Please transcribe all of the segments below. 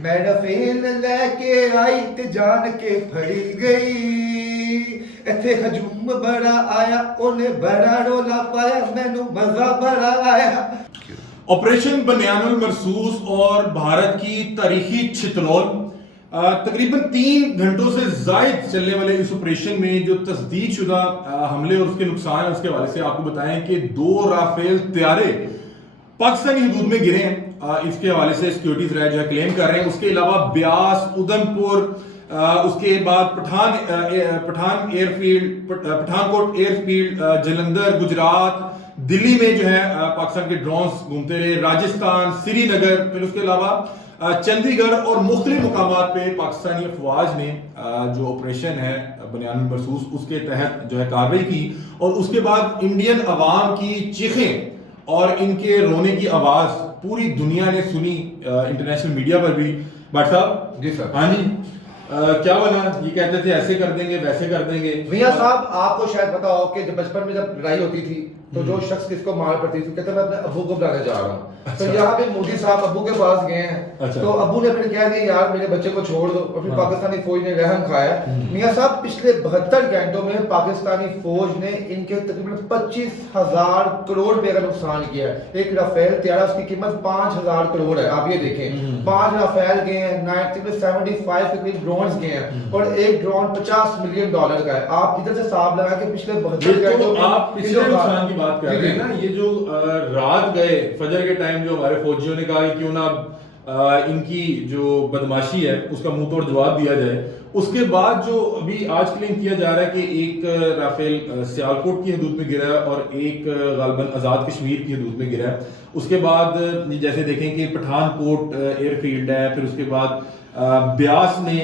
میں رفیل لے کے آئی تے جان کے پھڑی گئی ایتھے ہجوم بڑا آیا انہیں بڑا رولا پایا مینوں مزہ بڑا آیا. آپریشن بنیان المرصوص اور بھارت کی تاریخی چھترول تقریباً 3 گھنٹوں سے زائد چلنے والے اس آپریشن میں جو تصدیق شدہ حملے اور اس کے نقصان ہیں اس کے حوالے سے آپ کو بتائیں کہ 2 رافیل طیارے پاکستانی حدود میں گرے ہیں. اس کے حوالے سے سیکیورٹی ذرائع جو ہے کلیم کر رہے ہیں. اس کے علاوہ بیاس، ادھم پور، اس کے بعد پٹھان کوٹ ایئر فیلڈ، جلندر، گجرات، دلی میں جو ہے پاکستان کے ڈرونز گھومتے رہے. راجستھان، سری نگر، پھر اس کے علاوہ چندی گڑھ اور مختلف مقامات پہ پاکستانی افواج نے جو آپریشن ہے بنیان المرصوص اس کے تحت جو ہے کارروائی کی. اور اس کے بعد انڈین عوام کی چیخیں اور ان کے رونے کی آواز پوری دنیا نے سنی، انٹرنیشنل میڈیا پر بھی. بٹ صاحب جی سر. ہاں جی کیا بنا؟ یہ کہتے تھے ایسے کر دیں گے ویسے کر دیں گے. میاں صاحب آپ کو شاید پتا ہو کہ جب بچپن میں جب لڑائی ہوتی تھی تو جو شخص جس کو مار پڑتی تھی کہتا میں اپنے ابو کو بلانے جا رہا ہوں. تو یہاں پہ مودی صاحب ابو کے پاس گئے ہیں تو ابو نے پھر کہہ دیا یار میرے بچے کو چھوڑ دو اور پھر پاکستانی فوج نے رحم کھایا. میاں صاحب پچھلے 72 گھنٹوں میں پاکستانی فوج نے ان کے تقریباً 25,000 کروڑ روپے کا نقصان کیا ہے. ایک رافیل طیارہ اس کی قیمت 5,000 کروڑ ہے. آپ یہ دیکھیں 5 رافیل گئے ہیں، 75 کے قریب ڈرونز گئے ہیں اور ایک ڈرون $50 ملین کا ہے. آپ ادھر سے حساب لگا کہ پچھلے 72 گھنٹوں میں آپ پچھلے نقصان کی بات کر رہے ہیں نا. یہ جو رات گئے فجر کے ٹائم جو ہمارے فوجیوں نے کہا کہ کیوں نہ ان کی جو بدماشی ہے اس کا منہ توڑ جواب دیا جائے. اس کے بعد جو ابھی آج کلیم کیا جا رہا ہے کہ ایک رافیل سیالکوٹ کی حدود میں گرا ہے اور ایک غالباً آزاد کشمیر کی حدود میں گرا ہے. اس کے بعد جیسے دیکھیں کہ پٹھان کوٹ ایئر فیلڈ ہے، پھر اس کے بعد بیاس نے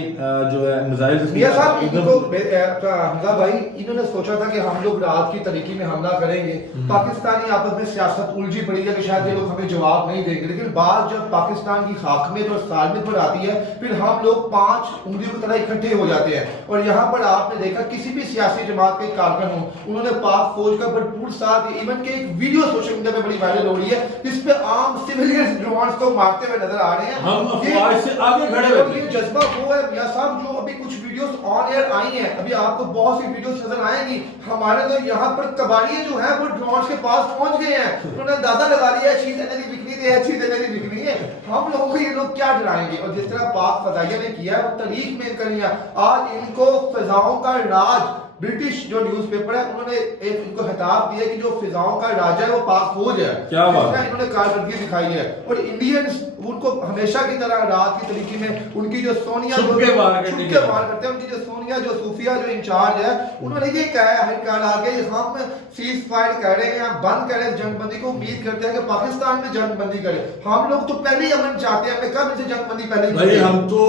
جو ہے میزائل. میاں صاحب حمزہ بھائی انہوں نے سوچا تھا کہ ہم لوگ رات کی طریقے میں حملہ کریں گے. پاکستانی آپس میں سیاست الجھی پڑی ہے کہ شاید یہ لوگ ہمیں جواب نہیں دیں گے، لیکن بعد جب پاکستان کی خاک میں جو سالمیت پر آتی ہے پھر ہم لوگ 5 انگلیوں کی طرح اکٹھے ہو جاتے ہیں. اور یہاں پر آپ نے دیکھا کسی بھی سیاسی جماعت کے کارکن ہوں انہوں نے پاک فوج کا بھرپور ساتھ دیا. ایون کہ ایک ویڈیو سوشل میڈیا پہ بڑی وائرل ہو رہی ہے جس پہ عام سیویلینز ڈرونز کو مارتے ہوئے نظر آ رہے ہیں. ہم افواج سے آگے کھڑے ہوئے. یہ جذبہ وہ ہے میاں صاحب جو ابھی کچھ ویڈیوز آن ایئر آئی ہیں، ابھی آپ کو بہت سی ویڈیوز نظر آئیں گی. ہمارے تو یہاں پر کباڑی جو ہیں وہ ڈرونز کے پاس پہنچ گئے ہیں. انہوں نے اندازہ لگا لیا ہے چیز نہیں بکنی تھی، اچھی جگہ نہیں بکنی ہے. ہم لوگوں کو یہ لوگ کیا ڈرائیں گے؟ اور جس طرح پاک فضائیہ نے کیا ہے وہ تاریخ میں کر لیا. آج ان کو فضاؤں کا راج برٹش جو نیوز پیپر ہے انہوں نے ایک ان کو خطاب دیا کہ جو فضاؤں کا راجا ہے وہ پاک فوج ہے. کیا بات ہے؟ انہوں نے کارکردگی دکھائی ہے. اور انڈینز ان کو ہمیشہ کی طرح رات کی طریقے میں ان کی جو سونیا چھپ کے وار کرتے ہیں، ان کی جو سونیا جو صوفیہ جو انچارج ہے انہوں نے یہ کہا ہے ہائی کال آ کے ہم سیز فائر کر رہے ہیں، بند کریں جنگ بندی کو. امید کرتے ہیں کہ پاکستان میں جنگ بندی کرے. ہم لوگ تو پہلے ہی امن چاہتے ہیں. ہمیں کب اسے جنگ بندی پہلے بھائی ہم تو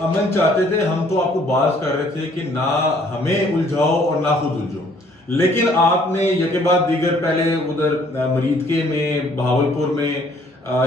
امن چاہتے تھے. ہم تو آپ کو باز کر رہے تھے کہ نہ ہمیں الجھاؤ اور نہ خود الجھو، لیکن آپ نے یکے بعد دیگر پہلے ادھر مریدکے میں، بہاولپور میں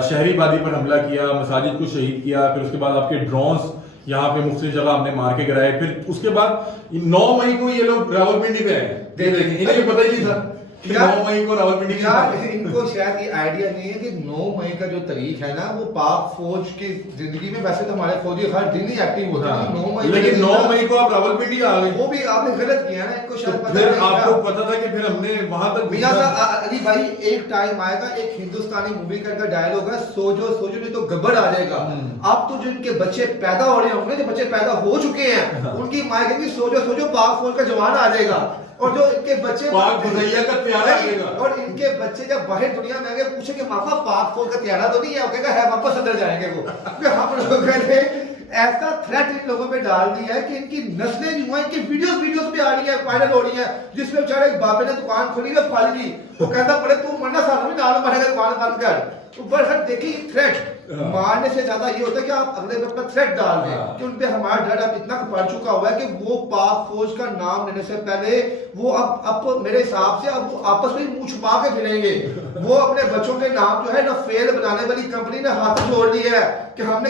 شہری بادی پر حملہ کیا، مساجد کو شہید کیا. پھر اس کے بعد آپ کے ڈرونز یہاں پہ مختلف جگہ ہم نے مار کے گرائے. پھر اس کے بعد 9 مئی کو یہ لوگ راولپنڈی پہ آئے. انہیں پتہ ہی نہیں تھا 9 مئی کو راولپنڈی کی. ان کو شاید یہ آئیڈیا نہیں ہے کہ 9 مئی کا جو تاریخ ہے نا وہ پاک فوج کی زندگی میں ویسے تو ہمارے فوجی ہر دن ہی ایکٹیو ہوتے ہیں. 9 مئی لیکن 9 مئی کو آپ راولپنڈی آ گئے. وہ بھی آپ نے غلط کیا نا. ان کو شاید پھر آپ کو پتا تھا کہ پھر ہم نے وہاں تک. میاں صاحب علی بھائی ایک ٹائم آئے گا ایک ہندوستانی مووی کا ڈائلاگ ہے سوجو سوجو نہیں تو گبر آ جائے گا. اب تو جن کے بچے پیدا ہو رہے ہوں گے، جو بچے پیدا ہو چکے ہیں ان کی مائیں کہیں گی سوجو سوجو پاک فوج کا جوان آ جائے گا. اور جو ان کے بچے پاک فضائیہ کا طیارہ آئے گا. اور ان کے بچے جب باہر دنیا میں آگے پوچھیں کہ ماما پاک فوج کا طیارہ تو نہیں ہے، وہ کہے گا ہے، واپس اندر جائیں گے. وہ ہم لوگوں نے ایسا تھریٹ ان لوگوں پہ ڈال دیا ہے کہ ان کی نسلیں جو ہیں ان کی ویڈیوز بھی آ رہی ہیں، وائرل ہو رہی ہیں، جس میں بیچارہ ایک بابے نے دکان کھولی ہے پھل کی. وہ کہتا پڑے تو مرنا ساتھ میں نال مرے گا دکان بند کر. اوپر سے دیکھیں تھریٹ مارنے سے زیادہ یہ ہوتا ہے کہ آپ اگلے پہ اپنا تھریٹ ڈال دیں کہ ان پہ ہمارا ڈر اب اتنا پڑ چکا ہوا ہے کہ وہ پاک فوج کا نام لینے سے پہلے وہ اب میرے حساب سے اب وہ آپس میں منہ چھپا کے پھریں گے. وہ اپنے بچوں کے نام جو ہے نا فیل بنانے والی کمپنی نے ہاتھ جوڑ لی ہے کہ ہم نے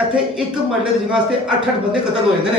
ਇੱਥੇ ਇੱਕ ਮਰਲੇ ਦੀ ਜਗ੍ਹਾ ਤੇ 8-8 ਬੰਦੇ ਕਤਲ ਹੋ ਜਾਂਦੇ ਨੇ।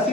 ਅਸੀਂ